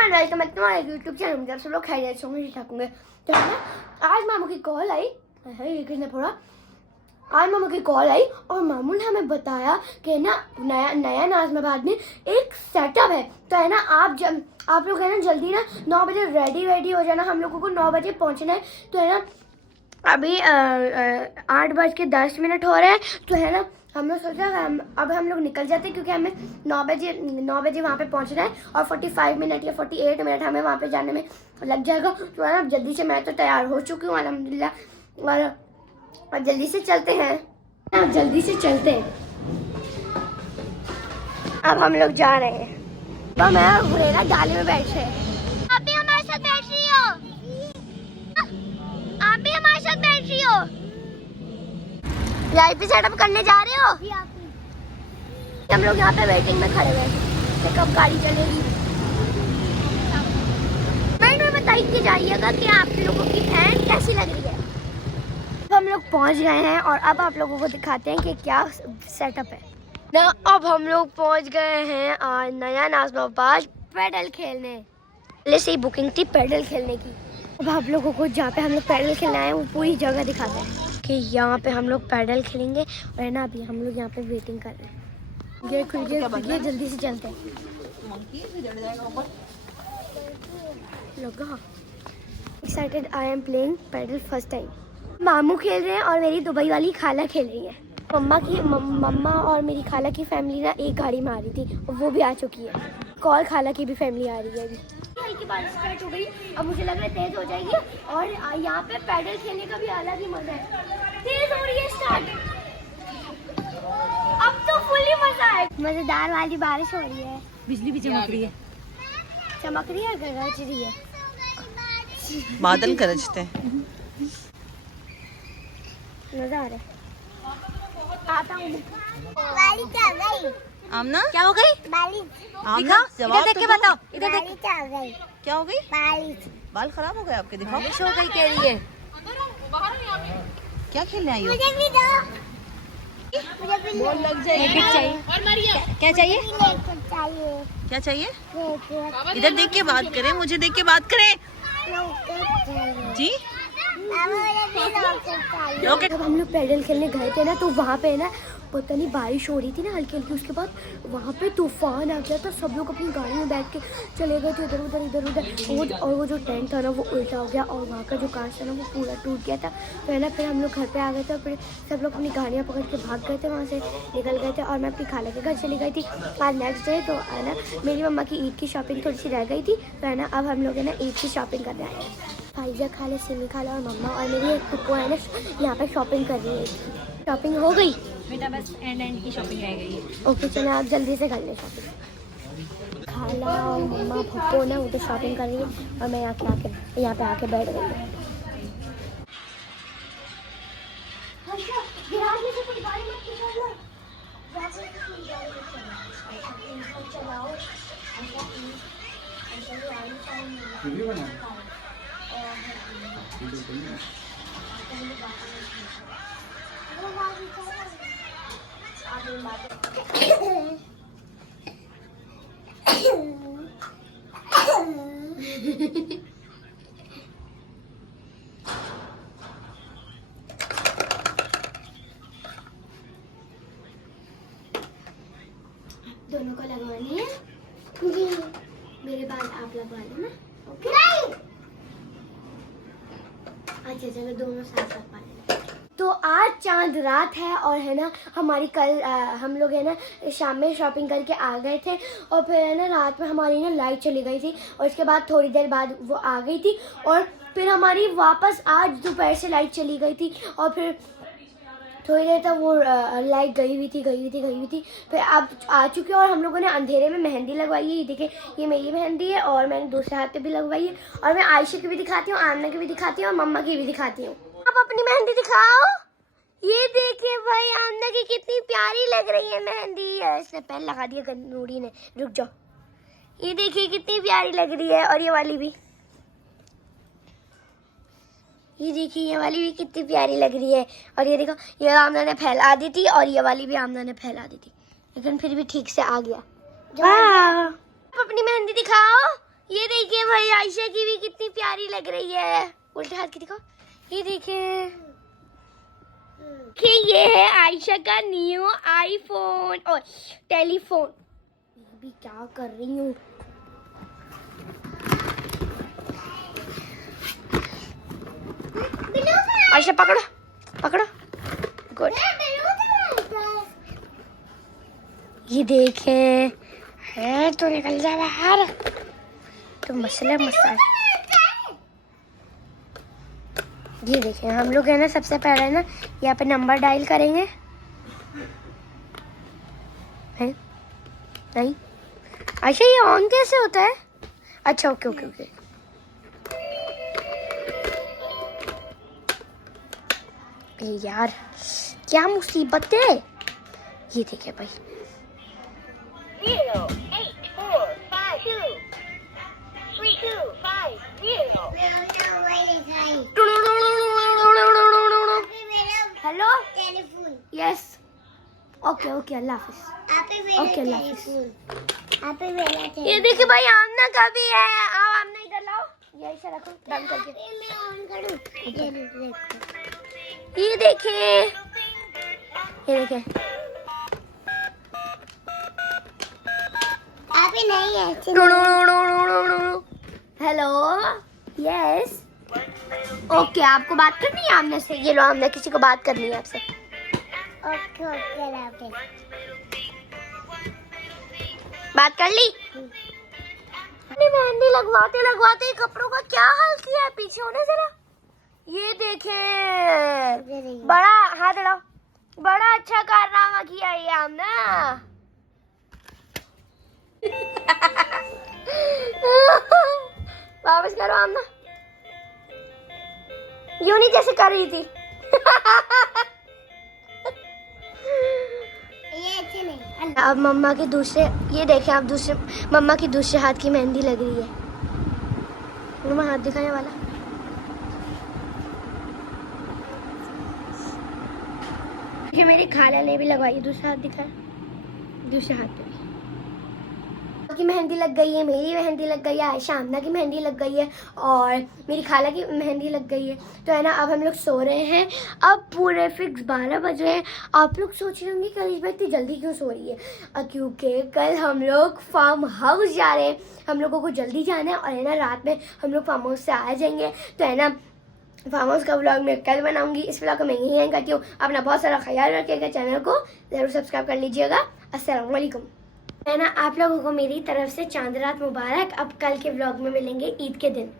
And welcome back to my YouTube channel. में सब लोग खैरियत से होंगे, ठीक ठाक होंगे। तो है ना, आज मामू की कॉल आई है, ये किसने फोड़ा? आज मामू की कॉल आई और मामू ने हमें बताया कि ना नया नाज़िमाबाद में एक सेटअप है। तो है ना, आप लोग है ना जल्दी ना 9 बजे रेडी हो जाना। हम लोगों को 9 बजे पहुंचना है। तो है ना, अभी 8:10 हो रहे हैं। तो है ना, हम लोग सोचा अब हम लोग निकल जाते हैं, क्योंकि हमें 9 बजे वहाँ पे पहुँचना है और 45 मिनट या 48 मिनट हमें वहाँ पे जाने में लग जाएगा। तो है ना, जल्दी से, मैं तो तैयार हो चुकी हूँ अल्हम्दुलिल्लाह, और जल्दी से चलते हैं। अब हम लोग जा रहे हैं। तो मैं और हुरैरा डाली में बैठे हैं। आप भी हमारे साथ बैठ रही हो? आप भी हमारे साथ बैठ रही हो? VIP सेटअप करने जा रहे हो? हम लोग यहाँ पे वेटिंग में खड़े हुए हैं, कब गाड़ी चलेगी। मैं बताइए कि जाइएगा कि आप लोगों की वैन कैसी लग रही है। अब हम लोग पहुँच गए हैं और अब आप लोगों को दिखाते हैं कि क्या सेटअप है ना। अब हम लोग पहुँच गए हैं नया नाज़िमाबाद पैडल खेलने। पहले से ही बुकिंग थी पैडल खेलने की। अब आप लोगों को जहाँ पे हम लोग पैडल खेलने आए हैं वो पूरी जगह दिखाते हैं कि यहाँ पे हम लोग पैडल खेलेंगे। और है ना, अभी हम लोग यहाँ पे वेटिंग कर रहे हैं। गेट खुल गया, जल्दी से चलते हैं। Excited, I am playing paddle first time. मामू खेल रहे हैं और मेरी दुबई वाली खाला खेल रही है। मम्मा और मेरी खाला की फैमिली ना एक गाड़ी में आ रही थी और वो भी आ चुकी है। कॉल खाला की भी फैमिली आ रही है अभी। हल्की बारिश स्टार्ट हो गई, अब मुझे लग रहा है तेज हो जाएगी। और यहाँ पे पैडल खेलने का भी अलग ही मजा है। तेज हो रही है स्टार्ट, अब तो फुल्ली मजा है। मजेदार वाली बारिश हो रही है, बिजली भी चमक रही है, गरज रही है, बादल गरजते हैं। मजा आ रहा है। आता हूँ। आमना क्या हो गई? आमना इधर देख के बताओ, इधर देख। क्या हो गई? बाल खराब हो गए आपके, दिखाओ। बारिश हो गई कह रही है। क्या खेलने आई हो? बॉल लग जाएगी। क्या चाहिए? क्या चाहिए? इधर देख के बात करें, मुझे देख के बात करें जी। जब हम लोग पैडल खेलने गए थे ना, तो वहाँ पे ना पता नहीं बारिश हो रही थी ना हल्की हल्की। उसके बाद वहाँ पे तूफान आ गया था। सब लोग अपनी गाड़ी में बैठ के चले गए थे इधर उधर। और वो जो टेंट था ना वो उल्टा हो गया और वहाँ का जो कांच था ना वो पूरा टूट गया था। तो है ना, फिर हम लोग घर पे आ गए थे और फिर सब लोग अपनी गाड़ियाँ पकड़ के भाग गए थे, वहाँ से निकल गए थे। और मैं अपनी खाला के घर चली गई थी आज नेक्स्ट डे। तो है ना, मेरी मम्मा की ईद की शॉपिंग थोड़ी सी रह गई थी। तो है ना, अब हम लोग है ना ईद की शॉपिंग करने आए हैं। फाइजा खाला, सिमी खाला और मम्मा और मेरी एक फुप्पो है ना यहाँ पे शॉपिंग कर रही है। शॉपिंग हो गई बेटा, बस एंड की शॉपिंग रह गई है। ओके, चलो आप जल्दी से कर ले शॉपिंग। खाला और मम्मा फुप्पो ना वो तो शॉपिंग कर रही है और मैं यहाँ पे आके बैठ गई हूँ। दोनों को लगवानी है जी। मेरे बाल आप लगवा लेना, ओके? अच्छा चलो, दोनों साथ लगवा लेना। तो आज चांद रात है और है ना, हमारी कल हम लोग है ना शाम में शॉपिंग करके आ गए थे। और फिर है ना रात में हमारी ना लाइट चली गई थी और इसके बाद थोड़ी देर बाद वो आ गई थी। और फिर हमारी वापस आज दोपहर से लाइट चली गई थी और फिर थोड़ी देर तक वो लाइट गई हुई थी। फिर अब आ चुकी है और हम लोगों ने अंधेरे में मेहंदी लगवाई है। ये देखिए, ये मेरी मेहंदी है और मैंने दूसरे हाथ पे भी लगवाई है। और मैं आयशा की भी दिखाती हूँ, आमना की भी दिखाती हूँ और मम्मा की भी दिखाती हूँ। आप अपनी मेहंदी दिखाओ। ये देखिए भाई, आमना की कितनी प्यारी लग रही है मेहंदी। इसने पहले लगा दिया गनूरी ने, रुक जाओ। ये देखिए कितनी प्यारी लग रही है। और ये वाली भी, ये देखिए ये वाली भी कितनी प्यारी लग रही है। और ये देखो, ये आमना ने फैला दी थी और ये वाली भी आमना ने फैला दी थी, लेकिन फिर भी ठीक से आ गया। आप अपनी मेहंदी दिखाओ। ये देखिए भाई, आयशा की भी कितनी प्यारी लग रही है। उल्टे हाथ की दिखाओ। ये देखिए कि ये है आयशा का न्यू आईफोन और टेलीफोन। ये भी क्या कर रही हूँ। आयशा पकड़ो पकड़ो। गुड। ये देखे है तो निकल जा बाहर। तो मसला ये देखें, हम लोग है ना सबसे पहले ना यहाँ पे नंबर डायल करेंगे। है नहीं अच्छा, ये ऑन कैसे होता है? अच्छा ओके ओके ओके। यार क्या मुसीबत है। ये देखे भाई, 0, 8, 4, 5, 0. Hello telephone. Yes okay okay, अल्लाह हाफिज। ओके अल्लाह हाफिज। ये देखिए भाई, आमना का भी है। आओ आमना इधर लाओ। यही से रखो बंद करके। मैं ऑन करूं? ये देखिए, ये देखिए। अभी नहीं है। हेलो यस ओके, आपको बात करनी है आमने से? ये लो आमने, किसी को बात करनी है आपसे। ओके ओके बात कर ली। मेहंदी लगवाते लगवाते कपड़ों का क्या हाल किया है। पीछे होने जरा। ये देखें, बड़ा हाथ लगाओ, बड़ा अच्छा कारनामा किया ये आमना। वापस करो आमना, यूं नहीं जैसे कर रही थी। ये अच्छे नहीं। अब मम्मा के दूसरे, ये देखें आप, दूसरे मम्मा की दूसरे हाथ की मेहंदी लग रही है। मम्मा हाथ दिखाने वाला। ये मेरी खाला ने भी लगवाई, दूसरा हाथ दिखाया, दूसरे हाथ पे भी की मेहंदी लग गई है, मेरी मेहंदी लग गई है, आयशा आमना की मेहंदी लग गई है और मेरी खाला की मेहंदी लग गई है। तो है ना, अब हम लोग सो रहे हैं। अब पूरे फिक्स 12 बज रहे हैं। आप लोग सोच रहे होंगे कि अलीशा इतनी जल्दी क्यों सो रही है? क्योंकि कल हम लोग फार्म हाउस जा रहे हैं। हम लोगों को जल्दी जाना है और है ना, रात में हम लोग फार्म हाउस से आ जाएंगे। तो है ना, फार्म हाउस का व्लॉग मैं कल बनाऊंगी। इस व्लॉग को मैं यहीं एंड करती हूँ। अपना बहुत सारा ख्याल रखिएगा, चैनल को ज़रूर सब्सक्राइब कर लीजिएगा। अस्सलाम वालेकुम। है ना, आप लोगों को मेरी तरफ से चांद रात मुबारक। अब कल के व्लॉग में मिलेंगे ईद के दिन।